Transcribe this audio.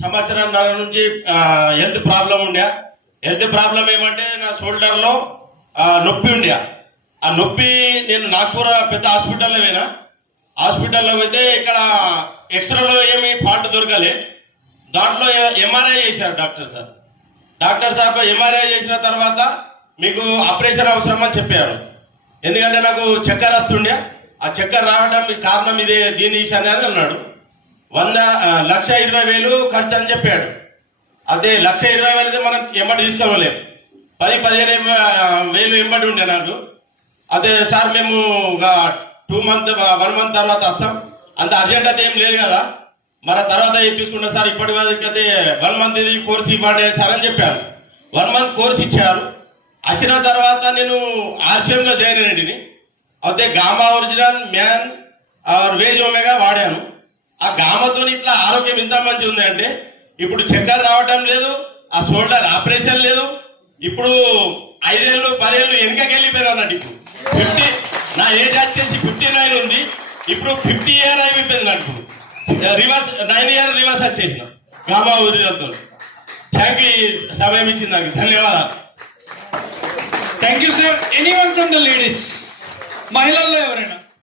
సంవత్సరంన్నర నుంచి health problem ఉండే. హెల్త్ ప్రాబ్లం ఏమంటే నా షోల్డర్ లో నొప్పి ఉండే. ఆ నొప్పి నేను నాగ్పూర్ పెద్ద హాస్పిటల్లో పోయినా. హాస్పిటల్లో పోతే ఇక్కడ ఎక్స్రేలో ఏమి ఫాల్ట్ దొరకలే. దాంట్లో ఎంఆర్ఐ చేశారు డాక్టర్ సాబ్ ఎంఆర్ఐ చేసిన తర్వాత మీకు ఆపరేషన్ అవసరం అని చెప్పారు. ఎందుకంటే నాకు చక్కెర వస్తుండే. ఆ చక్కెర రావడానికి కారణం ఇదే, దీని విషయాన్ని అని అన్నాడు. 1,20,000 ఖర్చు అని చెప్పాడు. అదే 1,20,000 మనం ఎంబడి తీసుకోలేము. 10,15,000 ఎంబడి ఉండే నాకు. అదే సార్ మేము 1 మంత్ తర్వాత వస్తాం, అంత అర్జెంట్ అయితే ఏం లేదు కదా, మన తర్వాత ఇప్పించుకుంటాం సార్, ఇప్పటి వరకు అయితే 1 మంత్ ఇది కోర్స్ ఇవ్వండి సార్ అని చెప్పాను. 1 మంత్ కోర్స్ ఇచ్చారు. వచ్చిన తర్వాత నేను ఆర్సిఎంలో జాయిన్ అయినని అయితే గామా ఒరిజినల్ మ్యాన్ ఆర్ వేజ్ ఒమేగా వాడాను. ఆ గామతో ఇట్లా ఆరోగ్యం ఇంత మంచిగా ఉంది అంటే ఇప్పుడు చక్కెర రావటం లేదు, ఆ షోల్డర్ ఆపరేషన్ లేదు. ఇప్పుడు 5 ఏళ్ళు 10 ఏళ్ళు వెనకకి వెళ్ళిపోయాను అన్నట్టు. ఇప్పుడు 50 నా ఏజ్ వచ్చేసి 59 ఉంది. ఇప్పుడు 50 ఇయర్ అయిపోయింది నాకు. రివర్స్ 9 ఇయర్ రివర్స్ వచ్చేసిన గామా ఒరిజినల్తో. థ్యాంక్ యూ సమయం ఇచ్చింది నాకు, ధన్యవాదాలు. Thank you sir. Anyone from the ladies, మహిళల్లో ఎవరైనా?